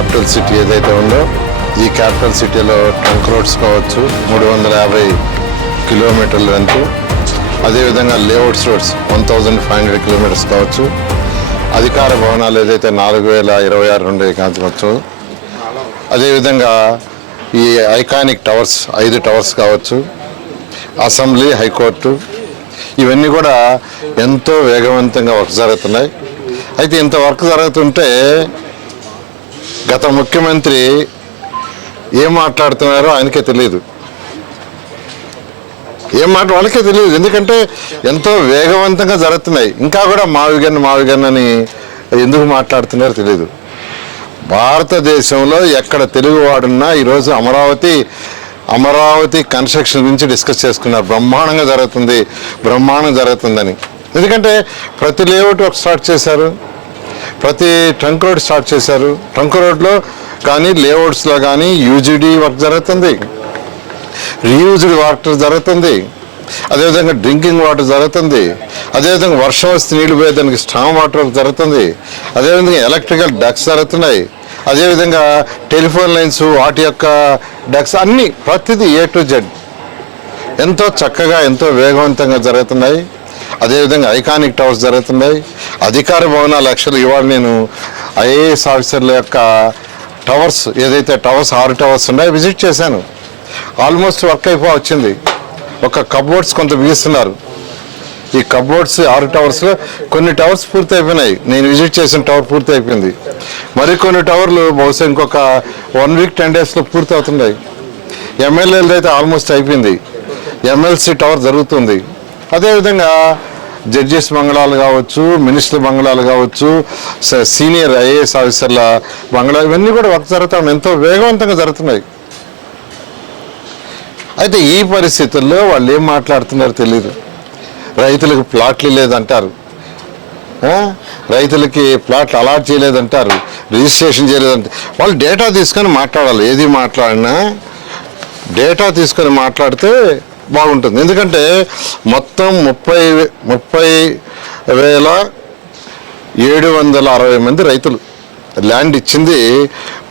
Capital city ఏదైతే ఉందో ఈ క్యాపిటల్ సిటీలో ట్రంక్ రోడ్స్ కావచ్చు 350 కిలోమీటర్ల వెంతు, అదేవిధంగా లేఅవుట్స్ రోడ్స్ 1500 కిలోమీటర్స్ కావచ్చు, అధికార భవనాలు ఏదైతే 4026 ఉండే కావచ్చు, అదేవిధంగా ఈ ఐకానిక్ టవర్స్ 5 టవర్స్ కావచ్చు, అసెంబ్లీ, హైకోర్టు, ఇవన్నీ కూడా ఎంతో వేగవంతంగా వర్క్ జరుగుతున్నాయి. అయితే ఇంత వర్క్ జరుగుతుంటే గత ముఖ్యమంత్రి ఏం మాట్లాడుతున్నారో ఆయనకే తెలియదు, వాళ్ళకే తెలియదు. ఎందుకంటే ఎంతో వేగవంతంగా జరుగుతున్నాయి. ఇంకా కూడా మావిగన్ అని ఎందుకు మాట్లాడుతున్నారో తెలియదు. భారతదేశంలో ఎక్కడ తెలుగువాడున్నా ఈరోజు అమరావతి కన్స్ట్రక్షన్ గురించి డిస్కస్ చేసుకున్నారు. బ్రహ్మాండంగా జరుగుతుందని. ఎందుకంటే ప్రతి లేఅవుట్ వర్క్ స్టార్ట్ చేశారు, ప్రతి ట్రంక్ రోడ్ స్టార్ట్ చేశారు. ట్రంక్ రోడ్లో కానీ లేఅవుట్స్లో కానీ యూజీడీ వర్క్ జరుగుతుంది, రీయూజ్డ్ వాటర్ జరుగుతుంది, అదేవిధంగా డ్రింకింగ్ వాటర్ జరుగుతుంది, అదేవిధంగా వర్షం వస్తే నీళ్లు పోయేదానికి స్టామ్ వాటర్ వర్క్ జరుగుతుంది, అదేవిధంగా ఎలక్ట్రికల్ డక్స్ జరుగుతున్నాయి, అదేవిధంగా టెలిఫోన్ లైన్స్ వాటి యొక్క డక్స్ అన్నీ ప్రతిదీ A to Z ఎంతో చక్కగా ఎంతో వేగవంతంగా జరుగుతున్నాయి. అదేవిధంగా ఐకానిక్ టవర్స్ జరుగుతున్నాయి. అధికార భవనాలు యాక్చువల్లీ ఇవాళ నేను IAS ఆఫీసర్ల యొక్క టవర్స్ ఏదైతే 6 టవర్స్ ఉన్నాయో విజిట్ చేశాను. ఆల్మోస్ట్ వర్క్ వచ్చింది. ఒక కప్బోర్డ్స్ కొంత బిగిస్తున్నారు. ఈ కప్బోర్డ్స్ 6 టవర్స్లో కొన్ని టవర్స్ పూర్తి అయిపోయినాయి. నేను విజిట్ చేసిన టవర్ పూర్తి అయిపోయింది. మరికొన్ని టవర్లు బహుశా ఇంకొక 1 వీక్ 10 డేస్లో పూర్తి అవుతున్నాయి. ఎమ్మెల్యేలది అయితే ఆల్మోస్ట్ అయిపోయింది. MLC టవర్ జరుగుతుంది. అదేవిధంగా జడ్జెస్ బంగ్లాలు కావచ్చు, మినిస్టర్ బంగ్లాలు కావచ్చు, సీనియర్ IAS ఆఫీసర్ల బంగ్లా, ఇవన్నీ కూడా వర్క్ జరుగుతాయి, ఎంతో వేగవంతంగా జరుగుతున్నాయి. అయితే ఈ పరిస్థితుల్లో వాళ్ళు ఏం మాట్లాడుతున్నారో తెలియదు. రైతులకు ప్లాట్లు లేదంటారు, రైతులకి ప్లాట్లు అలాట్ చేయలేదంటారు, రిజిస్ట్రేషన్ చేయలేదంటారు. వాళ్ళు డేటా తీసుకొని మాట్లాడాలి. ఏది మాట్లాడినా డేటా తీసుకొని మాట్లాడితే బాగుంటుంది. ఎందుకంటే మొత్తం 30,760 మంది రైతులు ల్యాండ్ ఇచ్చింది.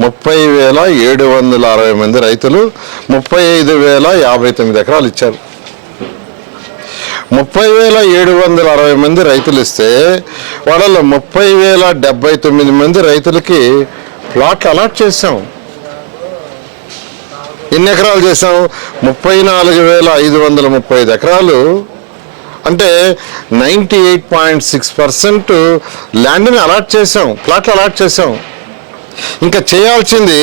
30,760 మంది రైతులు 35,059 ఎకరాలు ఇచ్చారు. 30,760 మంది రైతులు ఇస్తే వాళ్ళలో 30,079 మంది రైతులకి ప్లాట్లు అలాట్ చేసాం. ఎన్ని ఎకరాలు చేసాం? 34,535 ఎకరాలు. అంటే 98.6% ల్యాండ్ని అలాట్ చేసాం, ప్లాట్లు అలాట్ చేసాం. ఇంకా చేయాల్సింది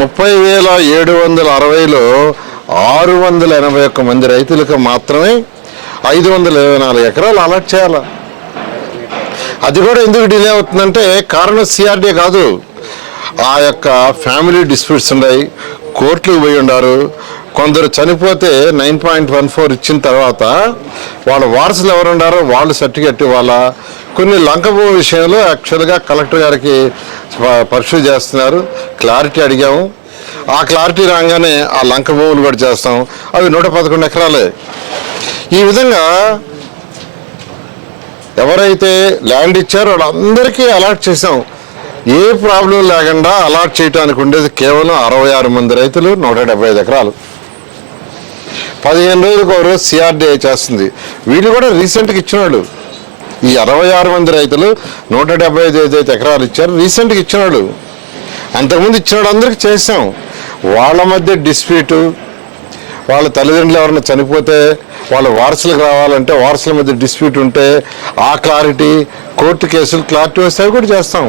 30,760లో 681 మంది రైతులకు మాత్రమే 524 ఎకరాలు అలాట్ చేయాలి. అది కూడా ఎందుకు డిలే అవుతుందంటే కారణం CRDA కాదు, ఆ యొక్క ఫ్యామిలీ డిస్ప్యూట్స్ ఉన్నాయి, కోర్టులకు పోయి ఉన్నారు. కొందరు చనిపోతే 9.14 ఇచ్చిన తర్వాత వాళ్ళ వారసులు ఎవరు ఉన్నారో వాళ్ళు సర్టిఫికెట్ ఇవ్వాలా. కొన్ని లంకభూ విషయంలో యాక్చువల్గా కలెక్టర్ గారికి పర్సూ చేస్తున్నారు. క్లారిటీ అడిగాము. ఆ క్లారిటీ రాగానే ఆ లంక భూములు కూడా చేస్తాం. అవి 111 ఎకరాలే. ఈ విధంగా ఎవరైతే ల్యాండ్ ఇచ్చారో వాళ్ళందరికీ అలాట్ చేసాం. ఏ ప్రాబ్లం లేకుండా అలాట్ చేయడానికి ఉండేది కేవలం 66 మంది రైతులు, 175 ఎకరాలు. 15 రోజులకు ఒక రోజు CRDA చేస్తుంది. వీళ్ళు కూడా రీసెంట్గా ఇచ్చినాడు. ఈ 66 మంది రైతులు 175 ఎకరాలు ఇచ్చారు, రీసెంట్గా ఇచ్చినాడు. అంతకుముందు ఇచ్చినాడు అందరికీ చేసాం. వాళ్ళ మధ్య డిస్ప్యూటు, వాళ్ళ తల్లిదండ్రులు ఎవరైనా చనిపోతే వాళ్ళ వారసులకు రావాలంటే వారసుల మధ్య డిస్ప్యూట్ ఉంటే ఆ క్లారిటీ, కోర్టు కేసులు క్లారిటీ వస్తే కూడా చేస్తాం.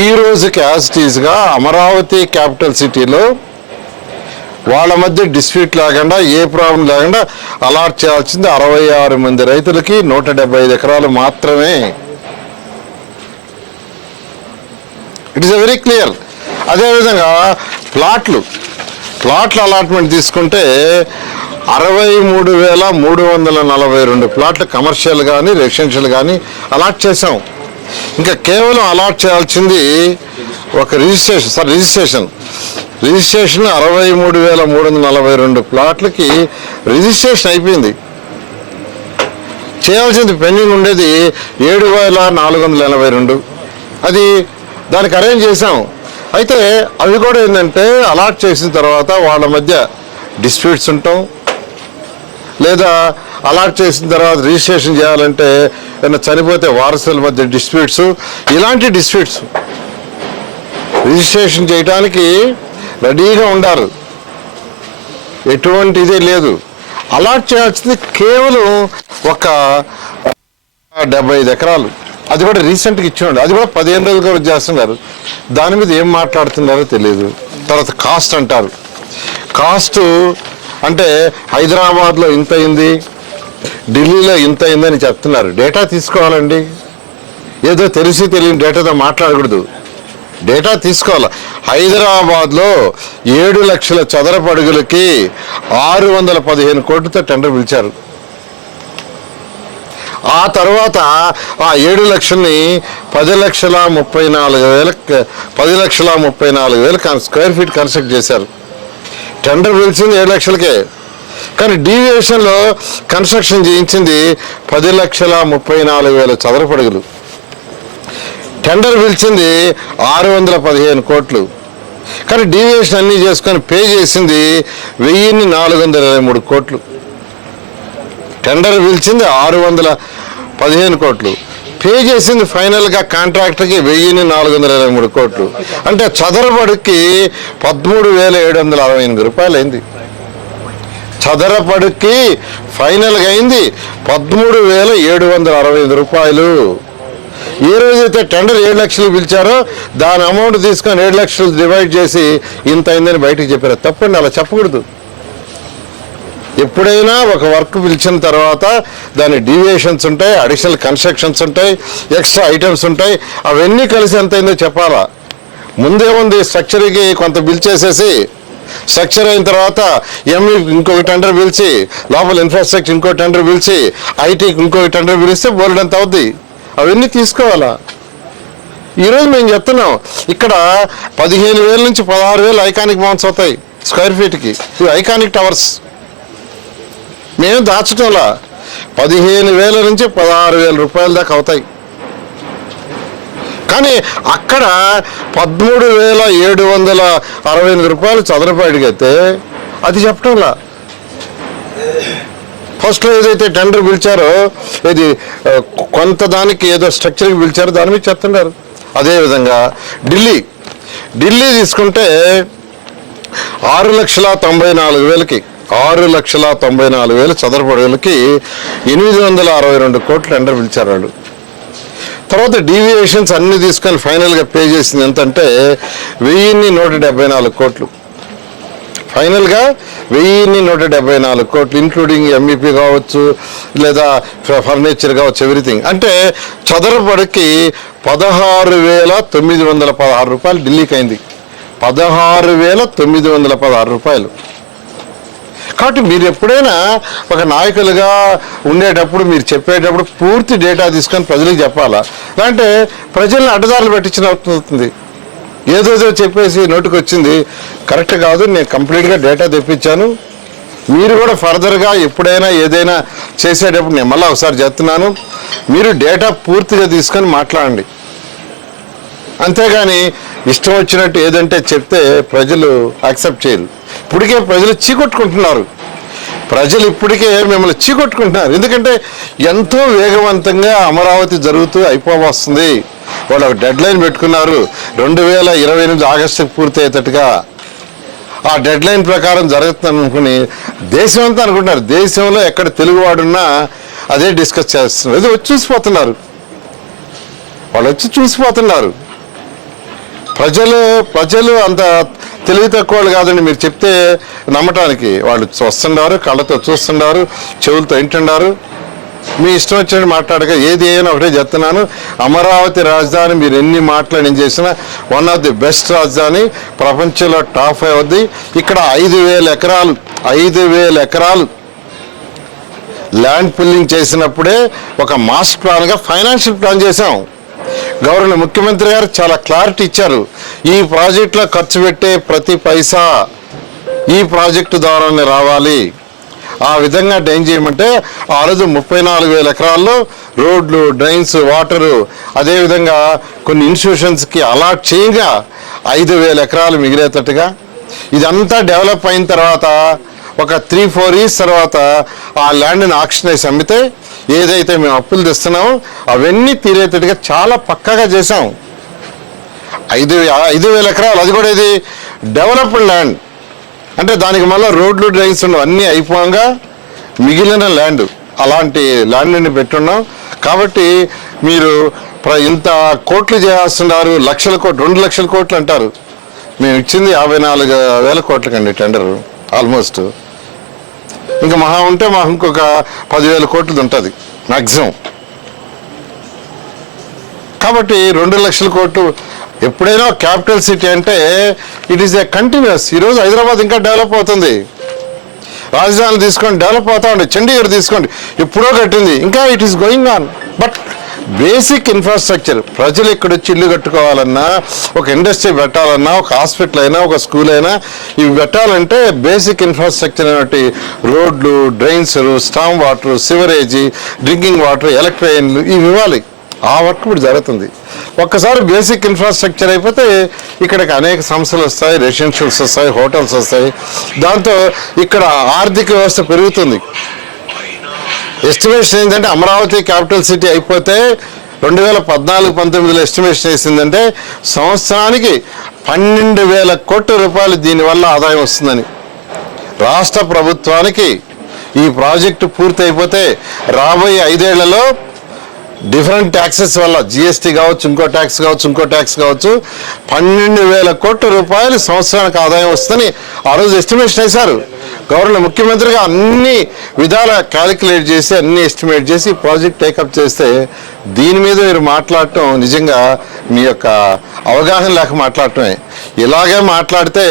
ఈ రోజుకి యాజ్ ఇట్ ఈజ్గా అమరావతి క్యాపిటల్ సిటీలో వాళ్ళ మధ్య డిస్ప్యూట్ లేకుండా, ఏ ప్రాబ్లం లేకుండా అలాట్ చేయాల్సింది 66 మంది రైతులకి 175 ఎకరాలు మాత్రమే. It is very clear. అదేవిధంగా ప్లాట్లు అలాట్మెంట్ తీసుకుంటే 63,342 ప్లాట్లు కమర్షియల్ కానీ రెసిడెన్షియల్ కానీ అలాట్ చేసాం. ఇంకా కేవలం అలాట్ చేయాల్సింది ఒక రిజిస్ట్రేషన్ 63,342 ప్లాట్లకి రిజిస్ట్రేషన్ అయిపోయింది. చేయాల్సింది పెండింగ్ ఉండేది 7,482. అది దానికి అరేంజ్ చేసాం. అయితే అవి కూడా ఏంటంటే అలాట్ చేసిన తర్వాత వాళ్ళ మధ్య డిస్ప్యూట్స్ ఉంటాం, లేదా అలాట్ చేసిన తర్వాత రిజిస్ట్రేషన్ చేయాలంటే ఏమైనా చనిపోతే వారసుల మధ్య డిస్ప్యూట్స్, ఇలాంటి డిస్ప్యూట్స్ రిజిస్ట్రేషన్ చేయడానికి రెడీగా ఉండాలి. ఎటువంటి ఇదే లేదు. అలాట్ చేయాల్సింది కేవలం ఒక 75 ఎకరాలు, అది కూడా రీసెంట్గా ఇచ్చేవాడు, అది కూడా 15 రోజులు కూడా చేస్తున్నారు. దాని మీద ఏం మాట్లాడుతున్నారో తెలియదు. తర్వాత కాస్ట్ అంటారు. కాస్ట్ అంటే హైదరాబాద్లో ఇంత అయింది, ఢిల్లీలో ఇంత అయిందని చెప్తున్నారు. డేటా తీసుకోవాలండి, ఏదో తెలిసి తెలియని డేటాతో మాట్లాడకూడదు. డేటా తీసుకోవాలి. హైదరాబాద్లో 7 లక్షల చదరపు అడుగులకి 615 కోట్లతో టెండర్ పిలిచారు. ఆ తర్వాత ఆ 7 లక్షల్ని 10,34,000 స్క్వేర్ ఫీట్ కన్స్ట్రక్ట్ చేశారు. టెండర్ పిలిచింది 7 లక్షలకే, కానీ డీవియేషన్లో కన్స్ట్రక్షన్ చేయించింది 10,34,000 చదరపు అడుగులు. టెండర్ పిలిచింది 615 కోట్లు, కానీ డీవియేషన్ అన్నీ చేసుకొని పే చేసింది 1,423 కోట్లు. టెండర్ పిలిచింది 615 కోట్లు, పే చేసింది ఫైనల్గా కాంట్రాక్టర్కి 1,423 కోట్లు. అంటే చదరపడికి 13,768 రూపాయలు అయింది. చదరపడికి ఫైనల్గా అయింది 13,765 రూపాయలు. ఏ రోజైతే టెండర్ 7 లక్షలు పిలిచారో దాని అమౌంట్ తీసుకొని 7 లక్షలు డివైడ్ చేసి ఇంత అయిందని బయటకు చెప్పారు. తప్పండి, అలా చెప్పకూడదు. ఎప్పుడైనా ఒక వర్క్ పిలిచిన తర్వాత దాని డీవియేషన్స్ ఉంటాయి, అడిషనల్ కన్స్ట్రక్షన్స్ ఉంటాయి, ఎక్స్ట్రా ఐటమ్స్ ఉంటాయి, అవన్నీ కలిసి ఎంత అయిందో చెప్పాలా. ముందేముంది, స్ట్రక్చర్కి కొంత బిల్ చేసేసి స్ట్రక్చర్ అయిన తర్వాత ఎంఈ ఇంకొక టెండర్ పిలిచి, లోపల ఇన్ఫ్రాస్ట్రక్చర్ ఇంకో టెండర్ పిలిచి, ఐటీకి ఇంకొక టెండర్ పిలిస్తే బోల్డ్ ఎంత అవుద్ది, అవన్నీ తీసుకోవాలా. ఈరోజు మేము చెప్తున్నాం ఇక్కడ 15,000 నుంచి 16,000 ఐకానిక్ బాండ్స్ అవుతాయి స్క్వేర్ ఫీట్కి. ఇవి ఐకానిక్ టవర్స్. మేము దాచటంలా 15,000 నుంచి 16,000 రూపాయల దాకా అవుతాయి. కానీ అక్కడ 13,768 రూపాయలు చదరపు అడిగితే అది చెప్పటంలా. ఫస్ట్లో ఏదైతే టెండర్ పిలిచారో, ఇది కొంత దానికి ఏదో స్ట్రక్చర్కి పిలిచారో దాని మీద చెప్తున్నారు. అదేవిధంగా ఢిల్లీ తీసుకుంటే 6,94,000కి 6,94,000 చదరపు అడుగులకి 862 కోట్లు టెండర్ పిలిచారు వాళ్ళు. తర్వాత డీవియేషన్స్ అన్ని తీసుకొని ఫైనల్గా పే చేసింది ఎంతంటే 1,174 కోట్లు. ఫైనల్గా 1,174 కోట్లు, ఇంక్లూడింగ్ ఎంఈపీ కావచ్చు, లేదా ఫర్నిచర్ కావచ్చు, ఎవ్రీథింగ్. అంటే చదరపు అడుగుకి 16,916 రూపాయలు ఢిల్లీకి అయింది. 16,916 రూపాయలు. కాబట్టి మీరు ఎప్పుడైనా ఒక నాయకులుగా ఉండేటప్పుడు, మీరు చెప్పేటప్పుడు పూర్తి డేటా తీసుకొని ప్రజలకు చెప్పాలా. అంటే ప్రజల్ని అడ్డదారులు పెట్టించినవుతుంది. ఏదోదో చెప్పేసి నోటికి వచ్చింది కరెక్ట్ కాదు. నేను కంప్లీట్గా డేటా తెప్పించాను. మీరు కూడా ఫర్దర్గా ఎప్పుడైనా ఏదైనా చేసేటప్పుడు నేను మళ్ళీ ఒకసారి చెప్తున్నాను, మీరు డేటా పూర్తిగా తీసుకొని మాట్లాడండి. అంతేగాని ఇష్టం వచ్చినట్టు ఏదంటే చెప్తే ప్రజలు యాక్సెప్ట్ చేయరు. ఇప్పటికే ప్రజలు చీకొట్టుకుంటున్నారు. ప్రజలు ఇప్పటికే మిమ్మల్ని చీకొట్టుకుంటున్నారు. ఎందుకంటే ఎంతో వేగవంతంగా అమరావతి జరుగుతూ అయిపోవస్తుంది. వాళ్ళు ఒక డెడ్ లైన్ పెట్టుకున్నారు, 2028 ఆగస్టుకి పూర్తి అయ్యేటట్టుగా. ఆ డెడ్ లైన్ ప్రకారం జరుగుతుంది అనుకుని దేశం అంతా అనుకుంటున్నారు. దేశంలో ఎక్కడ తెలుగువాడున్నా అదే డిస్కస్ చేస్తున్నారు. అది వచ్చి చూసిపోతున్నారు, వాళ్ళు వచ్చి చూసిపోతున్నారు. ప్రజలు అంత తెలివి తక్కువ వాళ్ళు కాదండి. మీరు చెప్తే నమ్మటానికి వాళ్ళు వస్తున్నారు, కళ్ళతో చూస్తున్నారు, చెవులతో వింటున్నారు. మీ ఇష్టం వచ్చినట్టు మాట్లాడక ఏది అయినా ఒకటే చెప్తున్నాను, అమరావతి రాజధాని మీరు ఎన్ని మాటలు నేను చేసినా వన్ ఆఫ్ ది బెస్ట్ రాజధాని, ప్రపంచంలో టాప్ 5 అవుద్ది. ఇక్కడ 5,000 ఎకరాలు ల్యాండ్ పుల్లింగ్ చేసినప్పుడే ఒక మాస్టర్ ప్లాన్గా ఫైనాన్షియల్ ప్లాన్ చేశాం. గవర్నర్ ముఖ్యమంత్రి గారు చాలా క్లారిటీ ఇచ్చారు. ఈ ప్రాజెక్టులో ఖర్చు పెట్టే ప్రతి పైసా ఈ ప్రాజెక్టు ద్వారానే రావాలి. ఆ విధంగా డైన్ చేయమంటే ఆ రోజు 34,000 ఎకరాల్లో రోడ్లు, డ్రైన్స్, వాటరు, అదేవిధంగా కొన్ని ఇన్స్టిట్యూషన్స్కి అలాట్ చేయగా 5,000 ఎకరాలు మిగిలేటట్టుగా ఇదంతా డెవలప్ అయిన తర్వాత ఒక 3-4 years తర్వాత ఆ ల్యాండ్ని ఆక్షన్ వేసి అమ్మితే ఏదైతే మేము అప్పులు తెస్తున్నామో అవన్నీ తీరేటట్టుగా చాలా పక్కాగా చేసాం. 5,000 ఎకరాలు, అది కూడా ఇది డెవలప్డ్ ల్యాండ్. అంటే దానికి మళ్ళీ రోడ్లు, డ్రైన్స్ ఉండవు, అన్నీ అయిపోగా మిగిలిన ల్యాండ్, అలాంటి ల్యాండ్ని పెట్టున్నాం. కాబట్టి మీరు ఇంత కోట్లు చేస్తున్నారు, లక్షల కోట్లు, 2 లక్షల కోట్లు అంటారు. మేము ఇచ్చింది 54,000 కోట్లకండి టెండర్ ఆల్మోస్ట్. ఇంకా మహా ఉంటే మాకు ఇంకొక 10,000 కోట్లది ఉంటుంది మ్యాక్సిమం. కాబట్టి 2 లక్షల కోట్లు ఎప్పుడైనా క్యాపిటల్ సిటీ అంటే ఇట్ ఈస్ ఏ కంటిన్యూస్. ఈరోజు హైదరాబాద్ ఇంకా డెవలప్ అవుతుంది, రాజధాని తీసుకోండి డెవలప్ అవుతా ఉండే, చండీగఢ్ తీసుకోండి ఎప్పుడో కట్టింది, ఇంకా it is going on. But basic infrastructure, ప్రజలు ఇక్కడ వచ్చి ఇల్లు కట్టుకోవాలన్నా, ఒక ఇండస్ట్రీ పెట్టాలన్నా, ఒక హాస్పిటల్ అయినా, ఒక స్కూల్ అయినా, ఇవి పెట్టాలంటే బేసిక్ ఇన్ఫ్రాస్ట్రక్చర్ అనేటి రోడ్లు, drains, storm water, సివరేజీ, drinking water, electrical ఇవి ఇవ్వాలి. ఆ వర్క్ ఇప్పుడు జరుగుతుంది. ఒక్కసారి బేసిక్ ఇన్ఫ్రాస్ట్రక్చర్ అయిపోతే ఇక్కడికి అనేక సంస్థలు వస్తాయి, రెసిడెన్షియల్స్ వస్తాయి, హోటల్స్ వస్తాయి. దాంతో ఇక్కడ ఆర్థిక వ్యవస్థ పెరుగుతుంది. ఎస్టిమేషన్ ఏంటంటే అమరావతి క్యాపిటల్ సిటీ అయిపోతే 2014-19లో ఎస్టిమేషన్ వేసిందంటే సంవత్సరానికి 12,000 కోట్ల రూపాయలు దీనివల్ల ఆదాయం వస్తుందని. రాష్ట్ర ప్రభుత్వానికి ఈ ప్రాజెక్టు పూర్తి అయిపోతే రాబోయే 5 ఏళ్లలో డిఫరెంట్ ట్యాక్సెస్ వల్ల, జిఎస్టీ కావచ్చు, ఇంకో ట్యాక్స్ కావచ్చు, 12,000 కోట్ల రూపాయలు సంవత్సరానికి ఆదాయం వస్తుందని ఆ రోజు ఎస్టిమేషన్ వేశారు. గవర్నర్ ముఖ్యమంత్రిగా అన్ని విధాల క్యాలిక్యులేట్ చేసి, అన్ని ఎస్టిమేట్ చేసి ప్రాజెక్ట్ టేకప్ చేస్తే దీని మీద మీరు మాట్లాడటం నిజంగా మీ యొక్క అవగాహన లేక మాట్లాడటమే. ఇలాగే మాట్లాడితే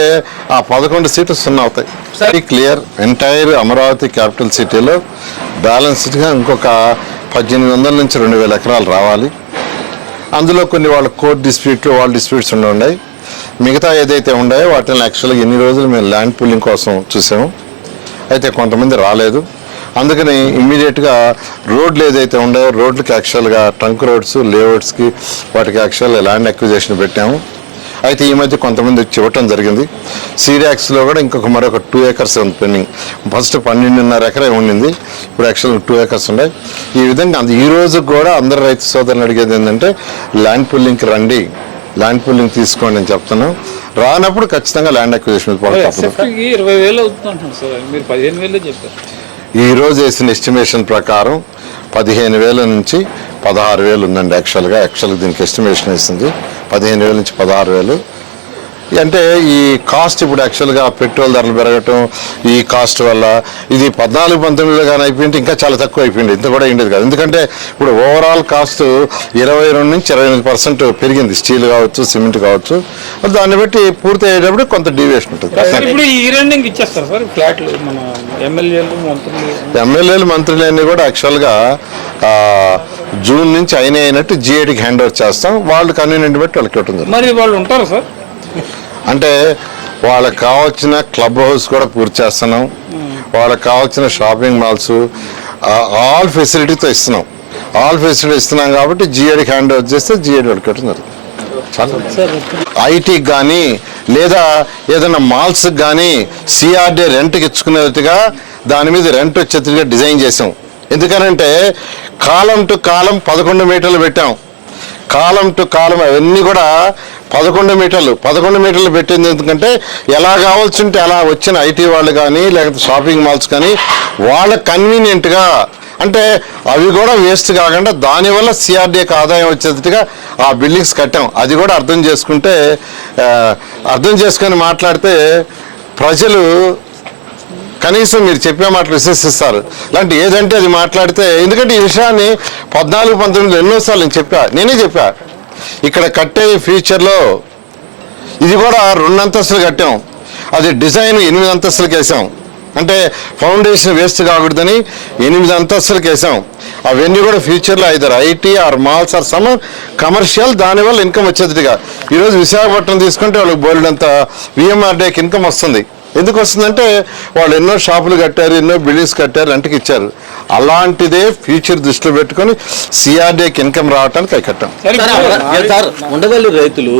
ఆ 11 సీట్లు 0 అవుతాయి. క్లియర్ ఎంటైర్ అమరావతి క్యాపిటల్ సిటీలో బ్యాలెన్స్డ్గా ఇంకొక 1,800 నుంచి 2,000 ఎకరాలు రావాలి. అందులో కొన్ని వాళ్ళ కోర్ట్ డిస్ప్యూట్లు, వాళ్ళ డిస్ప్యూట్స్ ఉన్నాయి. మిగతా ఏదైతే ఉన్నాయో వాటిని యాక్చువల్గా ఎన్ని రోజులు మేము ల్యాండ్ పూలింగ్ కోసం చూసాము, అయితే కొంతమంది రాలేదు. అందుకని ఇమ్మీడియట్గా రోడ్లు ఏదైతే ఉన్నాయో రోడ్లకి యాక్చువల్గా ట్రంక్ రోడ్స్, లేఅవుట్స్కి వాటికి యాక్చువల్గా ల్యాండ్ అక్విజిషన్ పెట్టాము. అయితే ఈ మధ్య కొంతమంది వచ్చి ఇవ్వటం జరిగింది. సీడాక్స్లో కూడా మరొక 2 acres ఉంది పెండింగ్. ఫస్ట్ 12.5 ఎకరా ఉండింది, ఇప్పుడు యాక్చువల్గా 2 acres ఉన్నాయి. ఈ విధంగా ఈ రోజు కూడా అందరు రైతు సోదరులు అడిగేది ఏంటంటే ల్యాండ్ పూలింగ్కి రండి, ల్యాండ్ పూలింగ్ తీసుకోండి అని చెప్తున్నాం. రానప్పుడు ఖచ్చితంగా ల్యాండ్ అక్విజిషన్ ఈ రోజు వేసిన ఎస్టిమేషన్ ప్రకారం 15,000 నుంచి 16,000 ఉందండి. యాక్చువల్గా దీనికి ఎస్టిమేషన్ వేసింది 15,000 నుంచి 16,000. అంటే ఈ కాస్ట్ ఇప్పుడు యాక్చువల్గా పెట్రోల్ ధరలు పెరగటం, ఈ కాస్ట్ వల్ల ఇది 14-19లో కానీ అయిపోయింటే ఇంకా చాలా తక్కువ అయిపోయింది, ఇంత కూడా ఉండేది కాదు. ఎందుకంటే ఇప్పుడు ఓవరాల్ కాస్ట్ 22 నుంచి 28% పెరిగింది, స్టీల్ కావచ్చు, సిమెంట్ కావచ్చు. దాన్ని బట్టి పూర్తి అయ్యేటప్పుడు కొంత డీవియేషన్ ఉంటుంది. ఎమ్మెల్యేలు, మంత్రులు అన్నీ కూడా యాక్చువల్గా జూన్ నుంచి అయినట్టు జిఐడికి హ్యాండ్ ఓవర్ చేస్తాం. వాళ్ళు కన్వీనియంట్ బట్టి వాళ్ళకి ఉంటుంది. మరి వాళ్ళు ఉంటారు సార్, అంటే వాళ్ళకి కావాల్సిన క్లబ్ హౌస్ కూడా పూర్తి చేస్తున్నాం, వాళ్ళకి కావాల్సిన షాపింగ్ మాల్స్, ఆల్ ఫెసిలిటీతో ఇస్తున్నాం. ఆల్ ఫెసిలిటీ ఇస్తున్నాం కాబట్టి జిఐడికి హ్యాండ్ ఓవర్ చేస్తే జిఐడి వాళ్ళకి కట్టున్నారు. ఐటీకి కానీ లేదా ఏదైనా మాల్స్కి కానీ సిఆర్డీ రెంట్కి ఇచ్చుకునేట్టుగా దాని మీద రెంట్ వచ్చేట్టుగా డిజైన్ చేసాం. ఎందుకనంటే కాలం టు కాలం 11 మీటర్లు పెట్టాం. కాలం టు కాలం అవన్నీ కూడా 11 మీటర్లు పెట్టింది. ఎందుకంటే ఎలా కావాల్సి ఉంటే అలా వచ్చిన ఐటీ వాళ్ళు కానీ లేకపోతే షాపింగ్ మాల్స్ కానీ వాళ్ళ కన్వీనియంట్గా, అంటే అవి కూడా వేస్ట్ కాకుండా దానివల్ల సిఆర్డీకి ఆదాయం వచ్చేట్టుగా ఆ బిల్డింగ్స్ కట్టాం. అది కూడా అర్థం చేసుకొని మాట్లాడితే ప్రజలు కనీసం మీరు చెప్పే మాటలు విశ్వసిస్తారు. ఇలాంటి ఏదంటే అది మాట్లాడితే, ఎందుకంటే ఈ విషయాన్ని 14-19లో ఎన్నోసార్లు నేనే చెప్పా. ఇక్కడ కట్టే ఫ్యూచర్లో ఇది కూడా 2 అంతస్తులు కట్టాం, అది డిజైన్ 8 అంతస్తులకు వేసాం. అంటే ఫౌండేషన్ వేస్ట్ కాకూడదని 8 అంతస్తులకు వేసాం. అవన్నీ కూడా ఫ్యూచర్లో either IT or malls or some commercial, దానివల్ల ఇన్కమ్ వచ్చేదిగా. ఈరోజు విశాఖపట్నం తీసుకుంటే వాళ్ళకి బోల్డంత విఎంఆర్డీకి ఇన్కమ్ వస్తుంది. ఎందుకు వస్తుందంటే వాళ్ళు ఎన్నో షాపులు కట్టారు, ఎన్నో బిల్డింగ్స్ కట్టారు, రెంట్కి ఇచ్చారు. అలాంటిదే ఫ్యూచర్ దృష్టిలో పెట్టుకొని సిఆర్డీకి ఇన్కమ్ రావడానికి అవి కట్టాం. సార్ ఉండవల్లి రైతులు